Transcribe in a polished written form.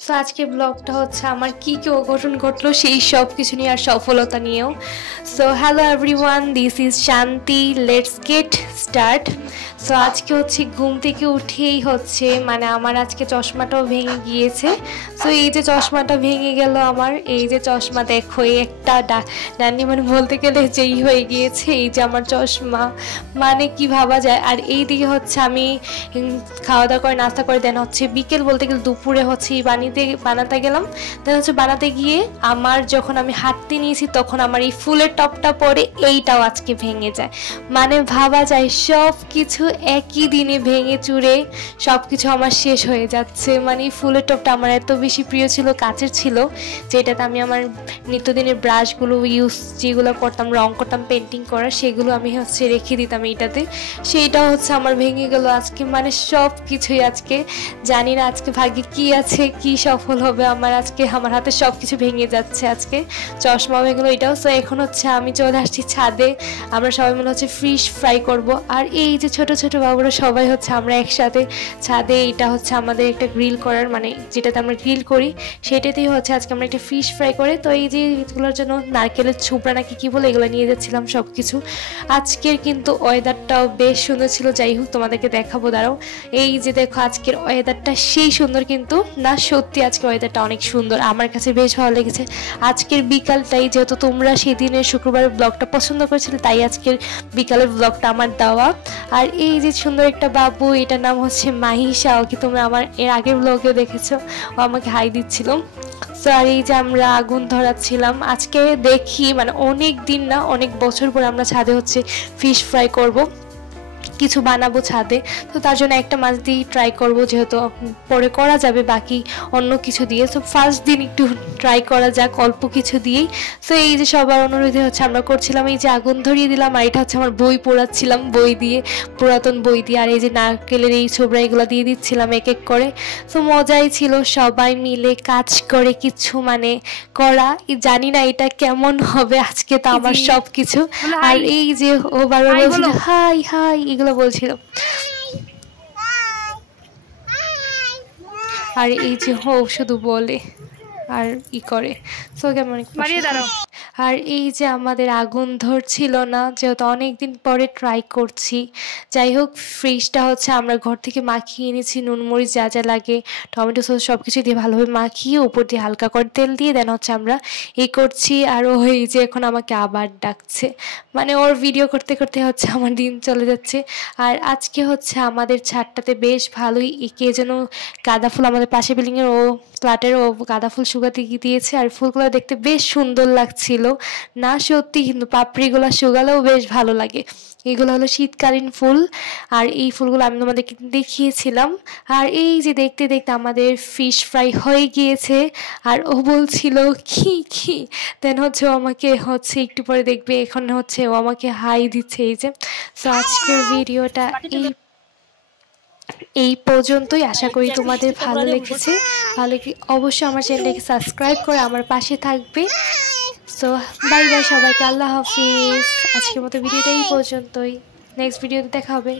So আজকে ব্লগটা হচ্ছে আমার কী কী অঘটন ঘটলো সেই সব কিছু নিয়ে আর সফলতা নিয়েও। So hello everyone, this is শান্তি, লেটস গেট স্টার্ট। সো আজকে হচ্ছে ঘুম থেকে উঠেই হচ্ছে মানে আমার আজকে চশমাটাও ভেঙে গিয়েছে। সো এই যে চশমাটা ভেঙে গেল আমার, এই যে চশমা দেখো, এই একটা ডান্ডি মানে বলতে গেলে যেই হয়ে গিয়েছে এই যে আমার চশমা, মানে কি ভাবা যায়। আর এই দিকে হচ্ছে আমি খাওয়া দাওয়া করে নাস্তা করে দেন হচ্ছে বিকেল বলতে গেলে দুপুরে হচ্ছে বানাতে গেলাম। দেন হচ্ছে বানাতে গিয়ে আমার যখন আমি হাঁটতে নিয়েছি তখন আমার এই ফুলের টপটা পরে এইটাও আজকে ভেঙে যায়। মানে ভাবা যায় সব কিছু একই দিনে ভেঙে চুরে সব কিছু আমার শেষ হয়ে যাচ্ছে। মানে এই ফুলের টপটা আমার এত বেশি প্রিয় ছিল, কাচের ছিল, যেটাতে আমি আমার নিত্যদিনের ব্রাশগুলো যেগুলো করতাম, রং করতাম, পেন্টিং করা, সেগুলো আমি হচ্ছে রেখে দিতাম এইটাতে। সেইটাও হচ্ছে আমার ভেঙে গেল আজকে। মানে সব কিছুই আজকে জানি না আজকে ভাগ্যে কি আছে, কি সফল হবে আমার। আজকে আমার হাতে সব কিছু ভেঙে যাচ্ছে, আজকে চশমা ভেঙে গেলো এটাও। সো এখন হচ্ছে আমি চলে আসছি ছাদে, আমরা সবাই মিলে হচ্ছে ফিশ ফ্রাই করব। আর এই যে ছোট ছোট বাবুরা সবাই হচ্ছে আমরা একসাথে ছাদে, এটা হচ্ছে আমাদের একটা গ্রিল করার মানে যেটাতে আমরা গ্রিল করি সেটাতেই হচ্ছে আজকে আমরা একটা ফিশ ফ্রাই করে। তো এই যে এগুলোর জন্য নারকেলের ছুবড়া নাকি কি বলে এগুলো নিয়ে যাচ্ছিলাম সব কিছু। আজকের কিন্তু ওয়েদারটাও বেশ সুন্দর ছিল, যাই হোক তোমাদেরকে দেখাবো, দাঁড়াও। এই যে দেখো আজকের ওয়েদারটা সেই সুন্দর, কিন্তু না সত্যি আজকের ওয়েদারটা অনেক সুন্দর, আমার কাছে বেশ ভালো লেগেছে আজকের বিকালটাই। যেহেতু তোমরা সেদিনের শুক্রবারের ব্লগটা পছন্দ করেছিলে তাই আজকের বিকালের ব্লগটা আমার দেওয়া। আর এই যে সুন্দর একটা বাবু, এটার নাম হচ্ছে মাহিষা, ওকে তোমরা আমার এর আগের ব্লগেও দেখেছো, ও আমাকে হাই দিচ্ছিল। সো আর এই যে আমরা আগুন ধরাচ্ছিলাম আজকে, দেখি মানে অনেক দিন না অনেক বছর পর আমরা ছাদে হচ্ছে ফিশ ফ্রাই করব, কিছু বানাবো ছাদে। তো তার জন্য একটা মাছ দিয়ে ট্রাই করব, যেহেতু পরে করা যাবে বাকি অন্য কিছু দিয়ে। সো ফার্স্ট দিন একটু ট্রাই করা যাক অল্প কিছু দিয়েই। সো এই যে সবার অনুরোধে হচ্ছে আমরা করছিলাম, এই যে আগুন ধরিয়ে দিলাম। আর এটা হচ্ছে আমার বই পড়াচ্ছিলাম, বই দিয়ে, পুরাতন বই দিয়ে। আর এই যে নারকেলের এই ছোবড়া এগুলো দিয়ে দিচ্ছিলাম এক এক করে। সো মজাই ছিল সবাই মিলে কাজ করে কিছু মানে করা। জানি না এটা কেমন হবে আজকে, তো আমার সব কিছু। আর এই যে ও বারবার বলছিল হাই হাই এগুলো বলছিল। আর এই যে হো শুধু বলে আর ই করে। সো কেমন আর এই যে আমাদের আগুন ধরছিল না, যেহেতু অনেকদিন পরে ট্রাই করছি। যাই হোক, ফ্রিজটা হচ্ছে আমরা ঘর থেকে মাখিয়ে এনেছি, নুন মরিচ যা যা লাগে, টমেটো সস সব কিছু দিয়ে ভালোভাবে মাখিয়ে উপর দিয়ে হালকা করে তেল দিয়ে দেন হচ্ছে আমরা এই করছি। আর ওই যে এখন আমাকে আবার ডাকছে, মানে ওর ভিডিও করতে করতে হচ্ছে আমার দিন চলে যাচ্ছে। আর আজকে হচ্ছে আমাদের ছাদটাতে বেশ ভালোই কে যেন গাঁদা ফুল, আমাদের পাশে বিল্ডিংয়ের ও ফ্ল্যাটের ও গাঁদা ফুল শুকাতে দিয়েছে। আর ফুলগুলো দেখতে বেশ সুন্দর লাগছিল না সত্যি, কিন্তু পাপড়িগুলো শুকালেও বেশ ভালো লাগে। এগুলো হলো শীতকালীন ফুল, আর এই ফুলগুলো আমি তোমাদেরকে দেখিয়েছিলাম। আর এই যে দেখতে দেখতে আমাদের ফিশ ফ্রাই হয়ে গিয়েছে। আর ও বলছিল কি দেন হচ্ছে ও আমাকে হচ্ছে একটু পরে দেখবে, এখন হচ্ছে ও আমাকে হাই দিচ্ছে। এই যে সো আজকের ভিডিওটা এই পর্যন্তই, আশা করি তোমাদের ভালো লেগেছে। ভালো অবশ্যই আমার চ্যানেলটাকে সাবস্ক্রাইব করে আমার পাশে থাকবে। সো বাই বাই সবাইকে, আল্লাহ হাফিজ। আজকের মতো ভিডিওটা এই পর্যন্তই, নেক্সট ভিডিওতে দেখা হবে।